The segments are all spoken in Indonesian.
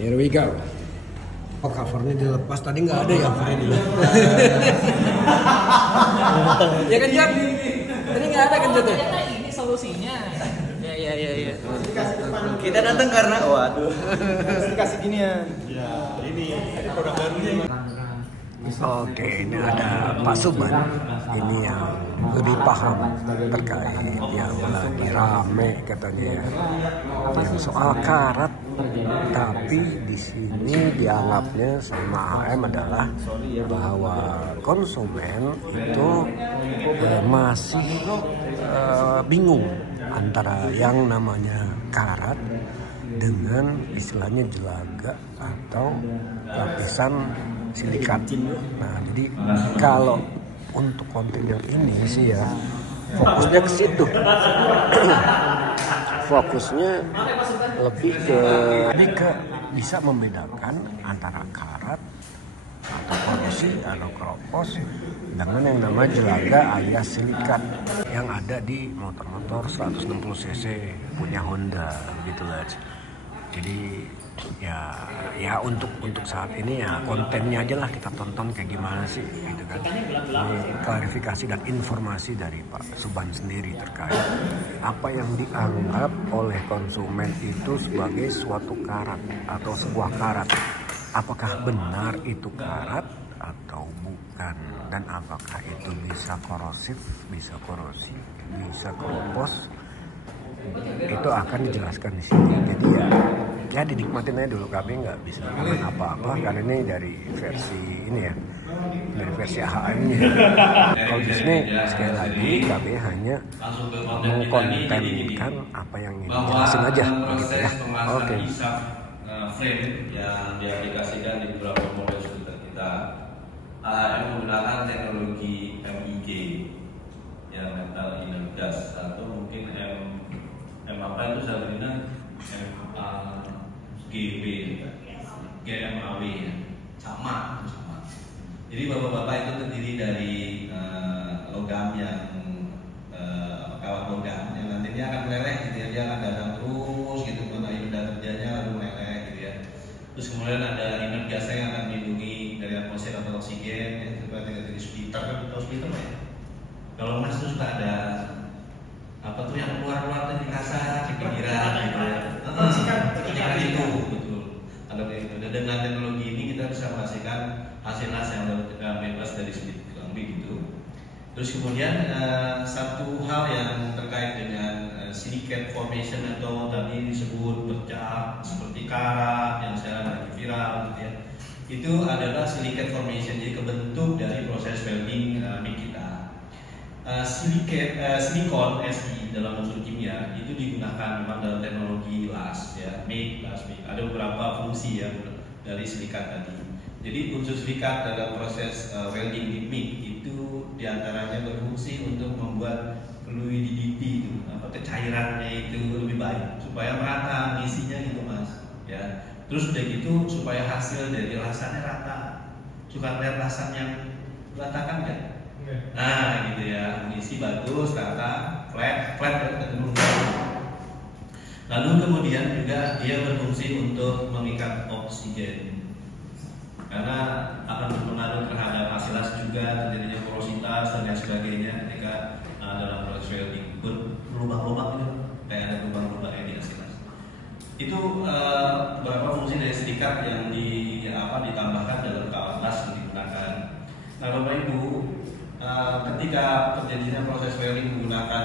Here we go. Oh, covernya dilepas, tadi nggak ada ya covernya. Ya kan Jod? Tadi nggak ada kan Jod ya? Ini solusinya. Ya. Kita datang karena waduh. Harus dikasih ginian. Ya, ini produk barunya. Oke, ini ada Pak Suban. Ini yang lebih paham terkait yang lagi rame katanya ya, yang soal karat. Tapi di sini dianggapnya sama AM adalah bahwa konsumen itu masih bingung antara yang namanya karat dengan istilahnya jelaga atau lapisan silikat. Nah, jadi kalau untuk konten yang ini sih ya fokusnya ke situ. Fokusnya lebih ke bisa membedakan antara karat atau korosi atau keropos dengan yang namanya jelaga alias silikat yang ada di motor-motor 160 cc punya Honda gitu guys. Jadi ya untuk saat ini ya kontennya aja lah kita tonton kayak gimana sih gitu kan. Ini klarifikasi dan informasi dari Pak Suban sendiri terkait apa yang dianggap oleh konsumen itu sebagai suatu karat atau sebuah karat. Apakah benar itu karat atau bukan, dan apakah itu bisa korosif, bisa korosi, bisa keropos, itu akan dijelaskan di sini. Jadi ya dinikmatin aja dulu, kami nggak bisa ngomong apa-apa karena ini dari versi ini ya, dari versi AHM-nya. Kalau di sini sekali lagi kami hanya mengkontenkan apa yang ingin dijelasin aja gitu ya. Oke. Frame yang diaplikasikan di beberapa model skuter kita, AHM menggunakan teknologi MIG yang metal inert gas, atau mungkin M apa itu Sabrina, GB, GMAW ya, sama. Jadi bapak-bapak itu terdiri dari logam yang kawat logam yang nantinya akan meleleh gitu ya, dia akan datang terus gitu, mana indah kerjanya lalu meleleh gitu ya. Terus kemudian ada inert gasnya yang akan melindungi dari atmosfer atau oksigen ya, seperti dari splitter kan, atau splitter ya. Kalau mas itu suka ada apa tuh yang keluar dari kasa di pinggiran gitu ya. Percikan itu betul. Kalau dengan teknologi ini kita bisa menghasilkan hasil yang bebas dari splitter kurang lebih gitu. Terus kemudian satu hal yang terkait dengan silicate formation atau tadi disebut bercak seperti karat yang sekarang lagi viral gitu ya. Itu adalah silicate formation, jadi kebentuk dari proses welding mic kita. Silikon Si dalam unsur kimia itu digunakan memang dalam teknologi las ya, mic. Ada beberapa fungsi ya dari silikat tadi. Jadi unsur silikat dalam proses welding di mic itu diantaranya berfungsi untuk membuat fluidity itu, kecairannya itu lebih baik supaya merata ngisinya gitu mas ya. Terus udah gitu supaya hasil dari lasannya rata. Suka lihat lasan yang rata kan kan? Nah gitu ya, ngisi bagus, rata, flat ketemu. Lalu kemudian juga dia berfungsi untuk mengikat oksigen, karena akan berpengaruh terhadap hasil las juga, terjadinya porositas dan lain sebagainya ketika dalam proses welding berlubang-lubang itu kayak ada lubang-lubang di hasil las. Itu beberapa fungsi dari silikat yang ditambahkan dalam kawat las yang digunakan. Nah Bapak Ibu, ketika terjadinya proses welding menggunakan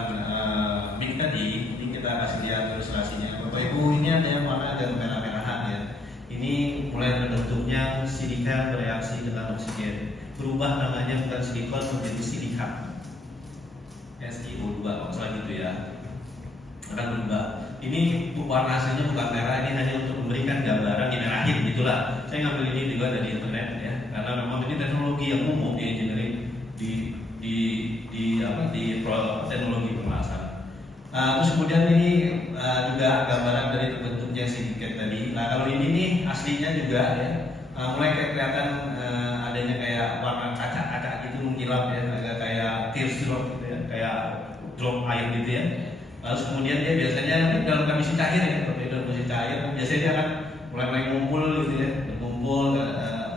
mic tadi, ini kita kasih lihat ilustrasinya. Bapak Ibu, ini ada yang warna agak merah-merahan ya. Ini mulai terbentuknya silika bereaksi dengan oksigen, berubah namanya bukan silikon menjadi silika. SiO2 kalau salah gitu ya, akan berubah. Ini warna aslinya bukan merah, ini hanya untuk memberikan gambaran dimerahin gitulah. Saya ngambil ini juga dari internet ya, karena memang ini teknologi yang umum di engineering di teknologi pemasaran. Terus kemudian ini juga gambaran dari terbentuknya silikat tadi. Nah kalau ini nih aslinya juga ya, mulai kelihatan adanya kayak warna kaca-kaca gitu mengkilap ya, agak kayak teardrop gitu ya, kayak drop air gitu ya. Lalu kemudian dia biasanya dalam kondisi cair ya, seperti dalam kondisi cair, biasanya dia akan mulai ngumpul gitu ya, ngumpul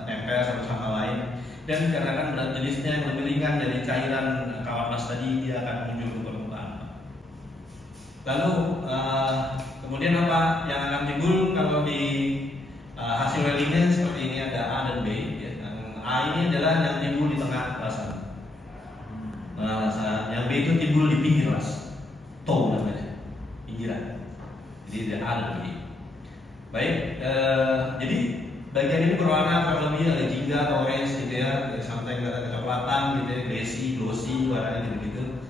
nempel satu sama lain. Dan dikarenakan berat jenisnya yang lebih ringan dari cairan kawat mas tadi, dia akan muncul ke permukaan. Lalu kemudian apa yang akan timbul kalau di hasil weldingnya seperti ini, ada A dan B ya. Yang A ini adalah yang timbul di tengah lasan. Yang B itu timbul di pinggir las, toe namanya, pinggiran. Jadi ada A dan B. Baik, jadi bagian ini berwarna kurang lebih ada jingga atau orange gitu ya, sampai ke kecoklatan gitu ya, glossy warnanya gitu.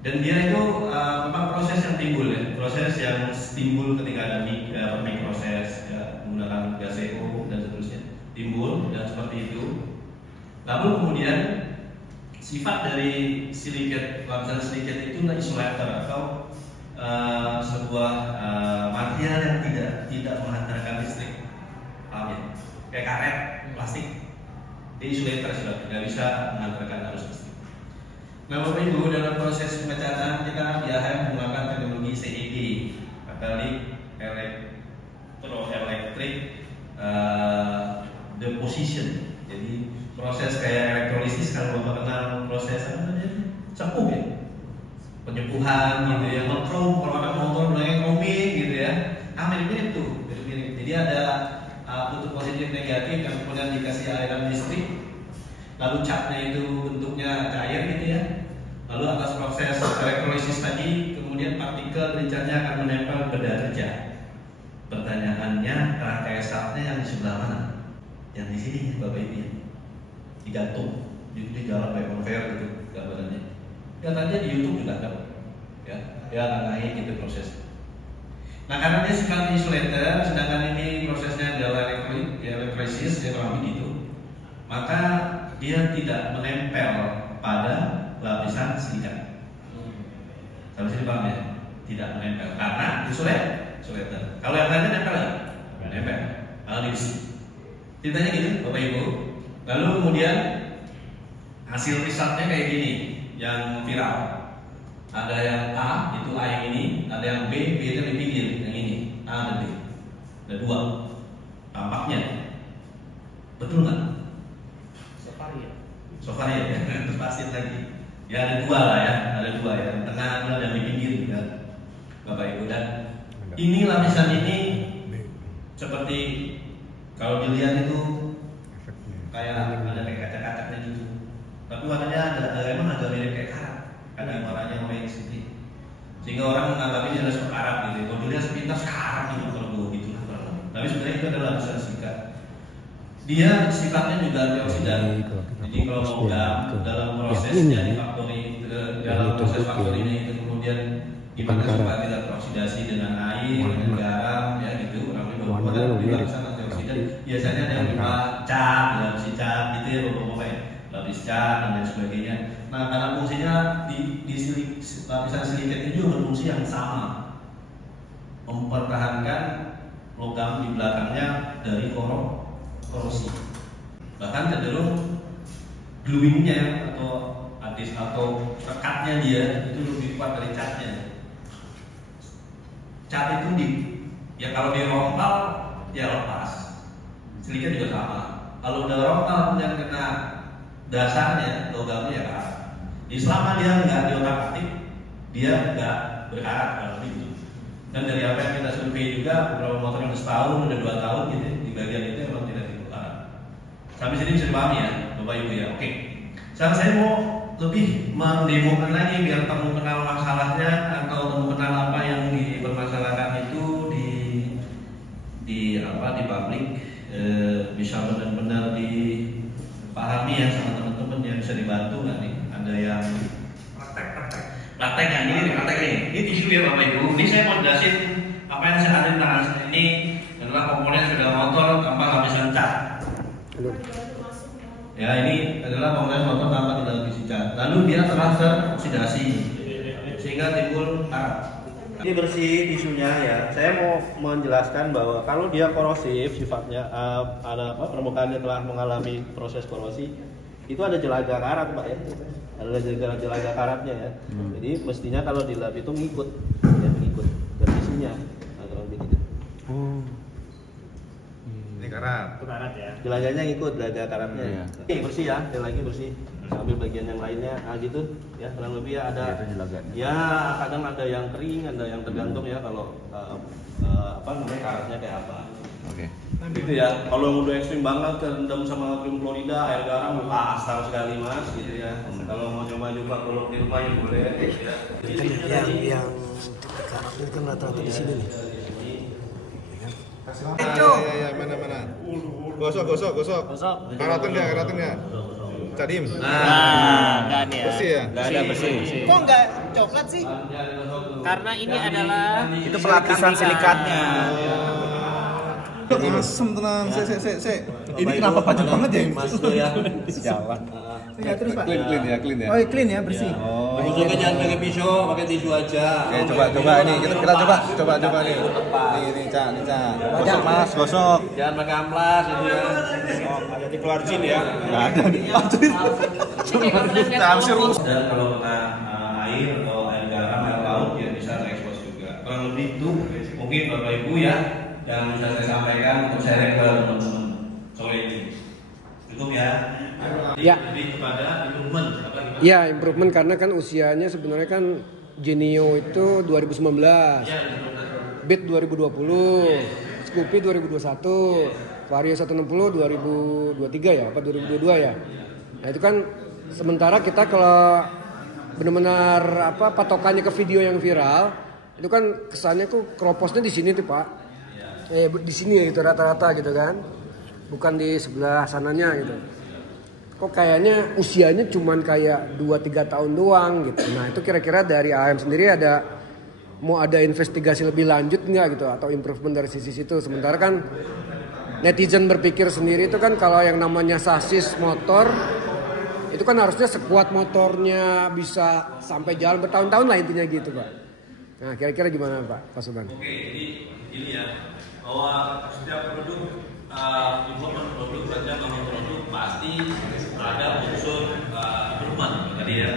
Dan dia itu memang proses yang timbul ya, proses yang timbul ketika ada make proses ya, menggunakan gas CO dan seterusnya, timbul dan seperti itu. Lalu kemudian sifat dari silikat, lapisan silikat itu insulator atau sebuah material yang tidak menghantarkan listrik, paham ya? Kayak karet plastik, dia insulator sudah tidak bisa menghantarkan arus listrik. Nah, Bapak Ibu, dalam proses pemecatan kita di AHM menggunakan teknologi CED, electroelectric deposition. Jadi proses kayak elektrolisis, kalau Bapak kenal proses apa namanya? Cepuh ya, penyepuhan gitu ya, nge-chrome, kalau ada motor bilangnya chroming gitu ya. Mirip-mirip tuh, mirip-mirip. Jadi ada kutub positif negatif yang kemudian dikasih aliran listrik. Lalu catnya itu bentuknya cair gitu ya. Lalu atas proses elektrolisis tadi, kemudian partikel dari catnya akan menempel benda kerja. Pertanyaannya, rangkai catnya yang di sebelah mana? Yang di sini Bapak Ibu ya, digantung, di jalan kayak konveyor gitu gambarannya. Katanya di YouTube juga ada, ya, dia akan naik gitu proses. Nah, karena dia sifat insulator, sedangkan ini prosesnya adalah elektrolisis, dia kurang lebih gitu, maka dia tidak menempel pada lapisan silikat. Sampai sini paham ya? Tidak menempel karena insulator. Kalau yang lainnya nempel nggak? Nempel. Kalau divisi. Ceritanya gitu, Bapak Ibu. Lalu kemudian hasil risetnya kayak gini, yang viral. Ada yang A, itu A yang ini, ada yang B, B itu di pinggir, yang ini, A dan B. Ada dua. Tampaknya betul nggak? Sofar ya, terus pasir lagi. Ya ada dua lah ya, ada dua ya, yang tengah dan yang di pinggir juga, Bapak Ibu. Dan ini lapisan ini seperti kalau dilihat itu kayak ada kayak kaca-kacanya gitu. Tapi warnanya emang agak mirip kayak karat, ada warnanya orange gitu. Sehingga orang menganggap ini adalah karat gitu. Kalau dilihat sepintas karat gitu kalau gitu lah. Tapi sebenarnya itu adalah lapisan silikat. Dia sifatnya juga antioksidan. Jadi kalau dalam prosesnya difaktori dalam proses faktor ini itu kemudian gimana supaya tidak teroksidasi dengan air, dengan garam, ya gitu. Orang itu lapisan antioksidan. Biasanya ada yang berupa cat, lapis cat, gitu ya bapak-bapak ya, lapis cat dan lain sebagainya. Nah, karena fungsinya di lapisan silikat itu juga berfungsi yang sama, mempertahankan logam di belakangnya dari korosi. Bahkan cenderung glowingnya atau rekatnya dia itu lebih kuat dari catnya. Cat itu ya kalau dirompal ya lepas. Silikat juga sama. Kalau udah rompal kemudian kena dasarnya logamnya ya karat. Selama dia nggak diotak-atik, dia nggak berkarat kalau itu. Dan dari apa yang kita survei juga, beberapa motor yang setahun, udah 2 tahun gitu, di bagian itu memang tidak timbul karat. Sampai sini bisa dipahami ya, Bapak Ibu ya. Oke. Sekarang saya mau lebih mendemokan lagi biar kamu kenal masalahnya atau kamu kenal apa yang dipermasalahkan itu di publik, bisa benar-benar dipahami ya sama teman-teman yang bisa dibantu nggak nih? Ada yang praktek yang ini praktek ini tisu ya Bapak Ibu. Ini saya mau jelasin apa yang saya ada di tangan saya ini adalah komponen sepeda motor tanpa lapisan cat. Ya, ini adalah komponen motor tanpa dilapisi cat. Lalu dia telah teroksidasi sehingga timbul karat. Ini bersih tisunya ya. Saya mau menjelaskan bahwa kalau dia korosif sifatnya, permukaannya telah mengalami proses korosi, itu ada jelaga karat Pak ya. Ada jelaga karatnya ya. Jadi mestinya kalau dilap itu ngikut ke tisunya atau begitu. jelaganya ngikut jelaga karatnya. Iya. Oke, bersih ya, sekali lagi bersih. Ambil bagian yang lainnya, gitu ya, kurang lebih ya ada. Itu jelaganya. Ya kadang ada yang kering, ada yang tergantung ya kalau apa namanya karatnya kayak apa. Oke. Gitu ya. Kalau yang udah ekstrim banget kerendam sama krim klorida, air garam, asal sekali mas, gitu ya. Kalau mau coba-coba kalau di rumah ya boleh. Ya. Yang tipe karat itu kan rata-rata di sini nih. Ya, mana. Gosok. Karatin nggak? Cadim. Nah, ya. Bersih ya? Nggak ada bersih. Kok nggak coklat sih? Karena ini adalah Itu pelapisan silikatnya. Asem tenang, se. Ini kenapa pajak banget ya? Mas tuh ya. Jalan. ya, terus Pak. Clean ya. Oh, clean ya, bersih. Busuknya jangan pakai pisau, pakai tisu aja. Oke, coba ini. Kita coba nih. Nih, Cak. Gosok. Jangan pakai amplas itu ya. Jadi keluar jin ya. Enggak ada nih. Dan kalau kena air atau air garam, air laut ya bisa terekspos juga. Kurang lebih itu mungkin Bapak Ibu ya yang bisa saya sampaikan untuk share ke teman-teman sore ini. Cukup ya. Ya. Lebih kepada improvement. Ya, improvement karena kan usianya sebenarnya kan Genio itu 2019, Beat 2020, Scoopy 2021, Vario 160 2023 ya, apa 2022 ya. Nah itu kan sementara kita kalau benar-benar apa patokannya ke video yang viral, itu kan kesannya tuh kroposnya di sini tuh Pak, di sini gitu rata-rata gitu kan, bukan di sebelah sananya gitu. Kok kayaknya usianya cuman kayak 2-3 tahun doang gitu. Nah itu kira-kira dari AM sendiri mau ada investigasi lebih lanjut nggak gitu atau improvement dari sisi situ. Sementara kan netizen berpikir sendiri itu kan kalau yang namanya sasis motor itu kan harusnya sekuat motornya bisa sampai jalan bertahun-tahun lah intinya gitu Pak. Nah kira-kira gimana Pak Suban? Oke, ini ya bahwa setiap produk improvement produk saja kalau produk pasti ada unsur improvement tadi ya.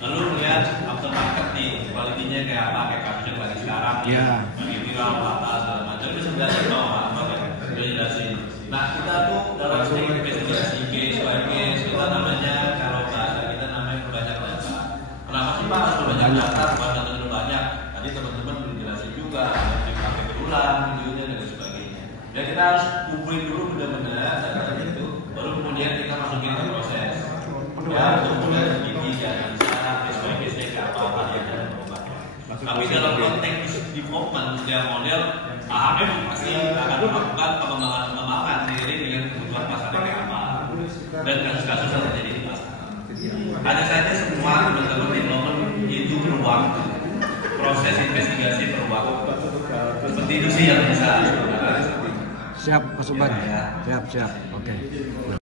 Lalu melihat aftermarket nih kualitinya kayak apa, kayak kasusnya lagi sekarang ya, bagi viral apa segala macam itu sebenarnya sudah jelasin. Nah kita tuh dalam investigasi case by case kita namanya kalau bahasa kita namanya perbanyak data. Kenapa sih Pak harus banyak data? Bukan data banyak. Tadi teman-teman belum jelasin juga, dipakai berulang, videonya dan sebagainya. Ya kita harus kumpulin dulu benar-benar data itu, baru kemudian kita masukin ke proses. Ya untuk kemudian gigi dan case-by-case kayak apa yang ada obatnya. Tapi dalam konteks development setiap model AHM pasti akan melakukan pengembangan sendiri dengan kebutuhan pasarnya kayak apa dan kasus-kasus yang terjadi di pasar. Ada saja semua teman-teman development itu beruang, proses investigasi beruang. Seperti itu sih yang bisa. Siap Pak Suban. Siap. Oke.